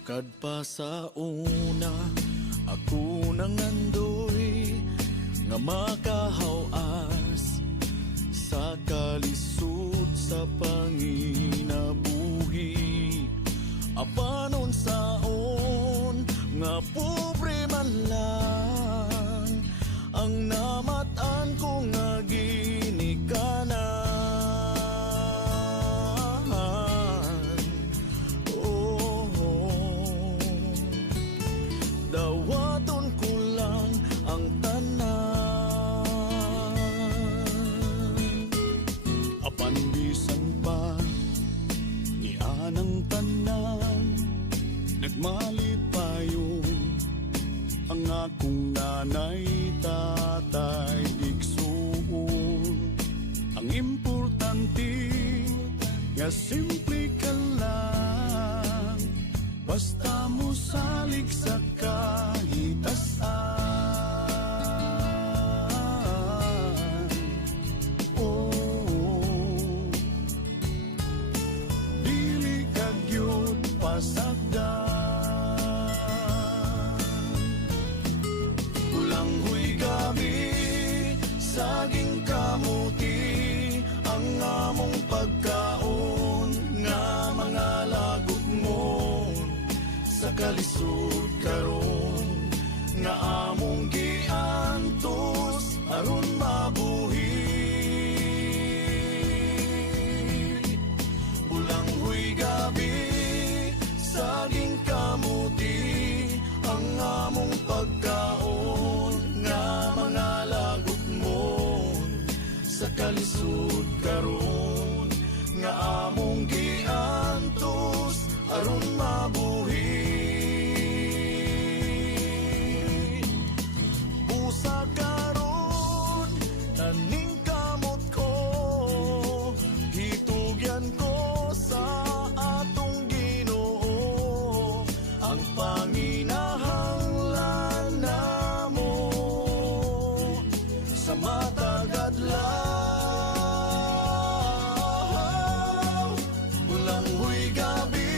Sukad pa sa una, ako nangandoy nga makahawas sa kalisod sa panginabuhi. Apanon saon nga pobre man lang ang namatan ko nga ginikanan. Dawaton ko lang ang tanan. Apan bisan pa ni anang tanan, nagmalipayon ang akong nanay, tatay, igsuon. Ang importante nga simple ka lang, basta mo salig sa kahitasan. Oh, dili ka gyud pasagdan. Ulanghoy gabi, saging kamuti, ang among pagkaon nga mga lagot mo sa kalisod karon nga among giantos aron mabuhi. Bulanghoy gabi, saging kamuti, ang among pagkaon nga mga lagot mo sa kalisod karon nga among giantos aron mabuhi. Busa karon taning kamot ko, hitugyan ko sa atong Ginoo ang panginahanglan namo sa matagad lang. Bulanghoy gabi,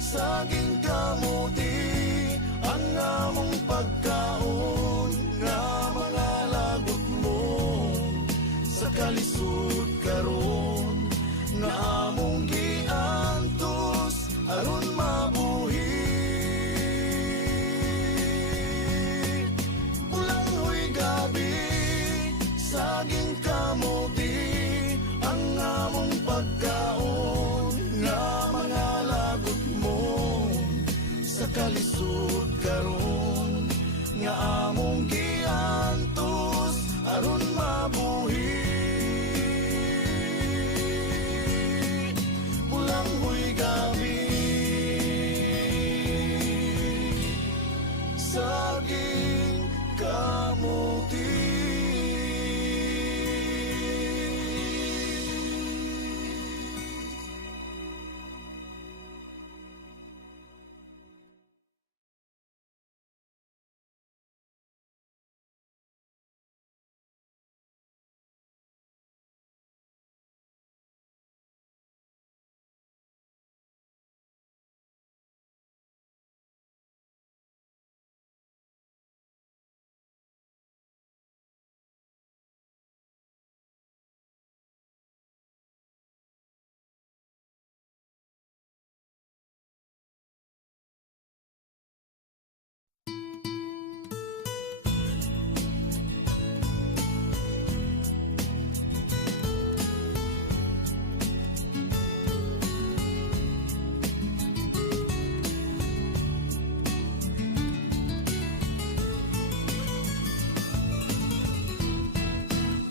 saging kamuti, ang among pagkaon nga mga lagot mo sa kalisod karon nga among giantos aron mabuhi. Bulanghoy gabi, saging kamuti, ang among pagkaon nga mga lagot mo sa kalisod karon nga among giantos aron mabuhi. Bulanghoy gabi, saging kamuti.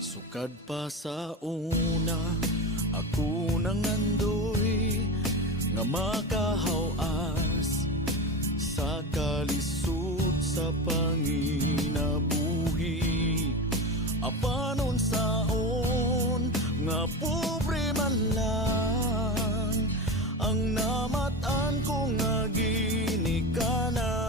Sukad pa sa una, ako nangandoy nga makahawas sa kalisod sa panginabuhi. Apanon saon nga pobre man lang ang namatan ko nga ginikanan.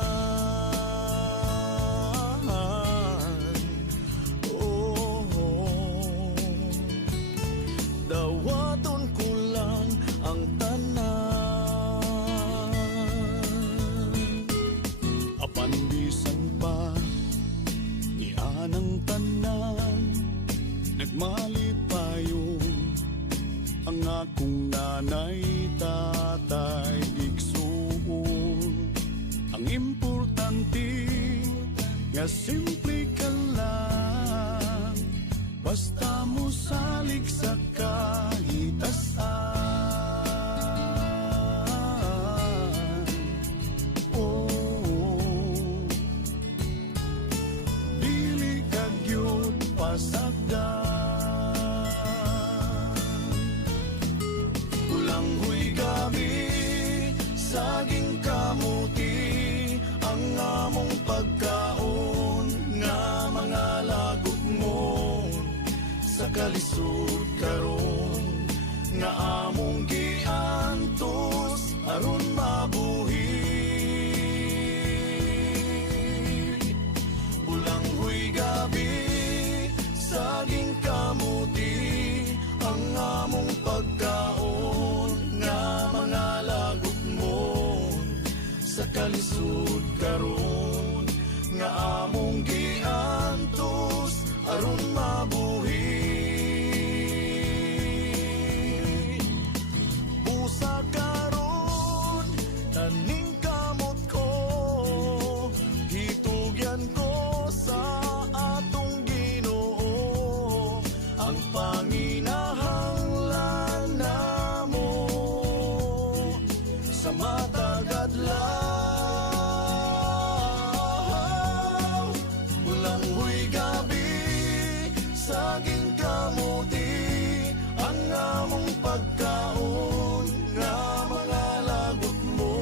Dawaton ko lang ang tanan. Nianang tanan, nagmalipayon ang akong nanay, tatay, igsuon. Ang importante nga simple ka lang, basta mo salig sa kahitasan. Oh, dili ka gyud pasagdan. Ulanghoy gabi, saging kamuti, ang among pagkaon nga mga lagot mo sa kalisod karon nga among giantos aron mabuhi. Bulanghoy gabi, saging kamuti, ang among pagkaon nga mga lagot mo sa kalisod karon nga among giantos aron mabuhi. Busa karon taning kamot ko, hitugyan ko sa atong Ginoo ang panginahanglan namo sa matagad lang. Bulanghoy gabi, saging kamuti, ang among pagkaon nga mga lagot mo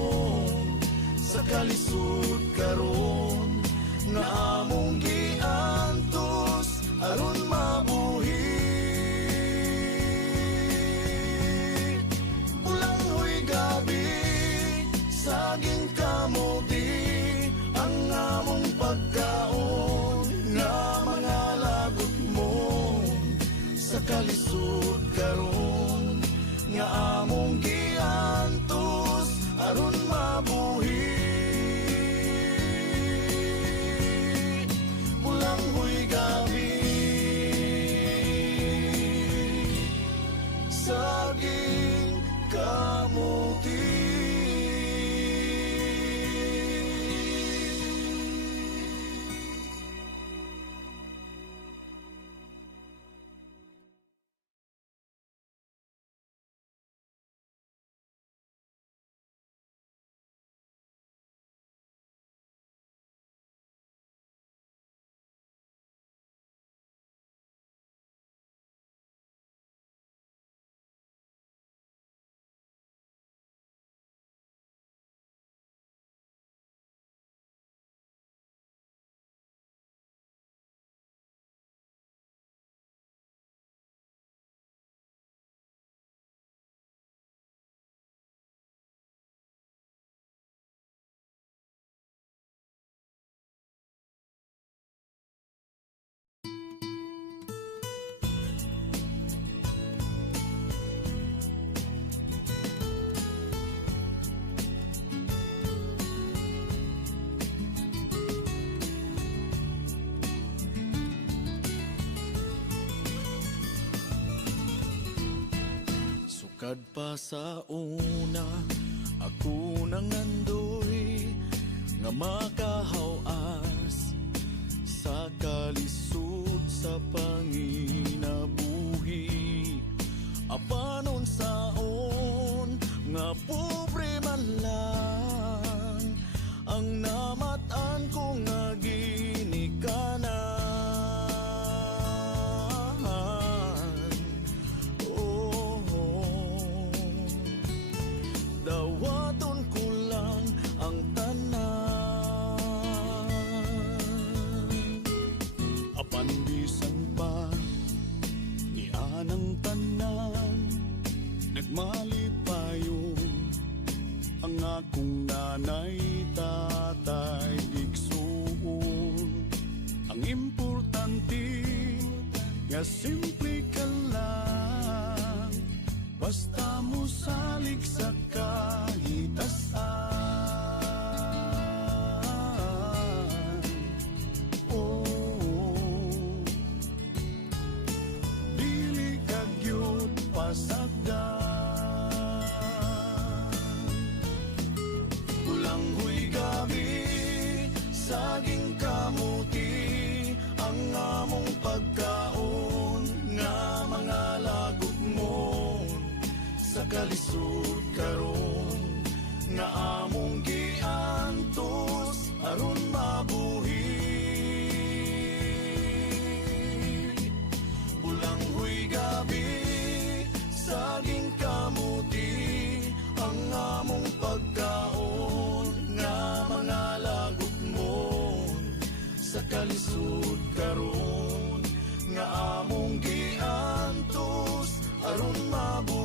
sa kalisod karon nga among giantos aron mabuhi. Bulanghoy gabi, saging kamuti, ang among pagkaon nga mga lagot mo sa kalisod karon nga among giantos aron mabuhi. Bulanghoy gabi, saging kamuti. Sukad pa sa una, ako nangandoy nga makahawas sa kalisod sa panginabuhi. Apanon saon nga pobre man lang ang namatan ko nga ginikanan. Dawaton ko lang ang tanan, apan bisan pa nianang tanan, nagmalipayon ang akong nanay, tatay, igsuon. Ang importante nga simple ka lang, basta mo salig sa kahitasan. Oh, pasagdan. Ulang huy gabi, saging kamuti, ang among pagkaon nga mga lagot mo sa kalisod karon nga among giantos aron mabuhi. Ulang huy gabi, saging kamuti, ang among pagkaon nga mga lagot mo sa kalisod karon nga among giantos aron mabuhi.